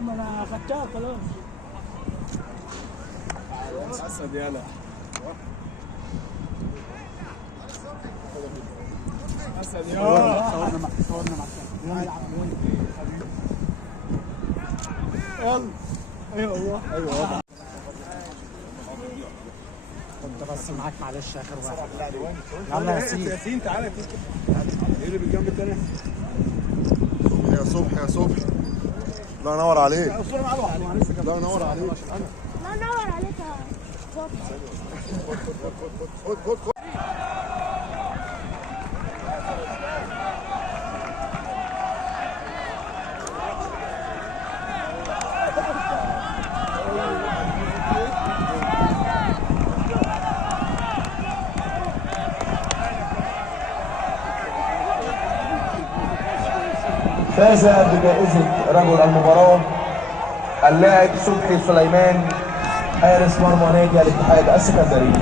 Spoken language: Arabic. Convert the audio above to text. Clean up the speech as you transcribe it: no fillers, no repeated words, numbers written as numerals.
ما انا اخدتها خلاص. اسد يالا اسد يالا صورنا مع يلا ايوه والله ايوه. كنت بس معاك معلش اخر واحد. يلا يا ياسين. ياسين تعالى ايه اللي بالجنب الثاني؟ يا صبحي يا صبحي، الله ينور عليك. الله ينور عليك. الله ينور عليك يا صبحي. خد فاز بجائزة رجل المباراة اللاعب صبحي سليمان حارس مرمى نادي الاتحاد السكندري.